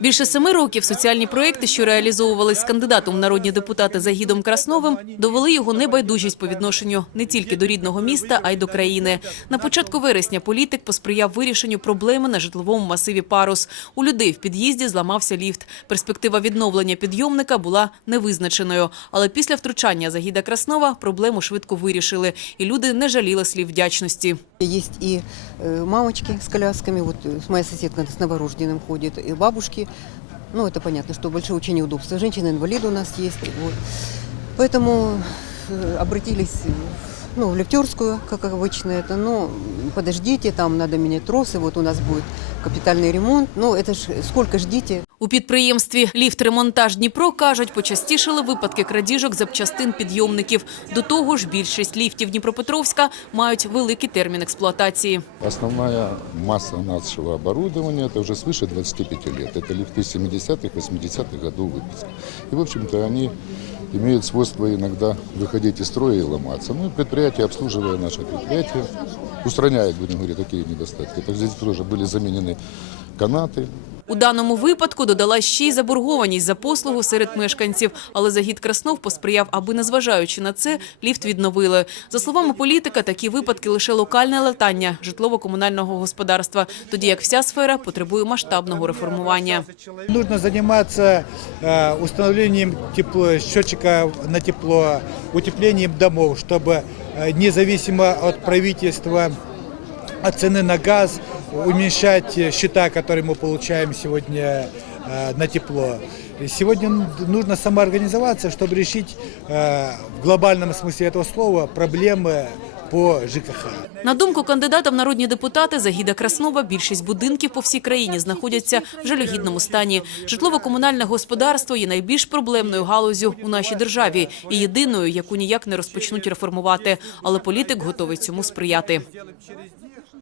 Більше семи років соціальні проекти, що реалізовувались кандидатом народні депутати Загідом Красновим, довели його небайдужість по відношенню не тільки до рідного міста, а й до країни. На початку вересня політик посприяв вирішенню проблеми на житловому масиві Парус. У людей в під'їзді зламався ліфт. Перспектива відновлення підйомника була невизначеною. Але після втручання Загіда Краснова проблему швидко вирішили, і люди не жаліли слів вдячності. Есть и э, мамочки с колясками, вот э, моя соседка с новорожденным ходит, и бабушки. Ну, это понятно, что большое очень неудобство. Женщины-инвалиды у нас есть. Вот. Поэтому э, обратились э, ну, в лифтерскую, как обычно это. Ну, подождите, там надо менять тросы, вот у нас будет капитальный ремонт. Ну, это ж сколько ждите. У підприємстві «Ліфтремонтаж Дніпро» кажуть, почастішали випадки крадіжок запчастин підйомників. До того ж, більшість ліфтів Дніпропетровська мають великий термін експлуатації. Основная масса нашего оборудования это уже свыше 25 лет. Это лифты 70-х, 80-х годов выпуска. И, в общем-то, они имеют свойство иногда выходить из строя и ломаться. Ну и предприятие, обслуживая наше предприятие, устраняет, будем говорить, такие недостатки. Так здесь тоже были заменены канаты, У даному випадку додала ще й заборгованість за послугу серед мешканців. Але Загід Краснов посприяв, аби, незважаючи на це, ліфт відновили. За словами політика, такі випадки лише локальне латання житлово-комунального господарства, тоді як вся сфера потребує масштабного реформування. Нужно заниматься э, установлением тепло, счетчика на тепло, утеплением домов, чтобы э, независимо от правительства, от цены на газ, уменьшать э, счета, которые мы получаем сегодня э, на тепло. И Сегодня нужно самоорганизоваться, чтобы решить э, в глобальном смысле этого слова проблемы по ЖКХ. На думку кандидата в народні депутати Загіда Краснова, більшість будинків по всій країні знаходяться в жалюгідному стані. Житлово-комунальне господарство є найбільш проблемною галузю у нашій державі і єдиною, яку ніяк не розпочнуть реформувати. Але політик готовий цьому сприяти.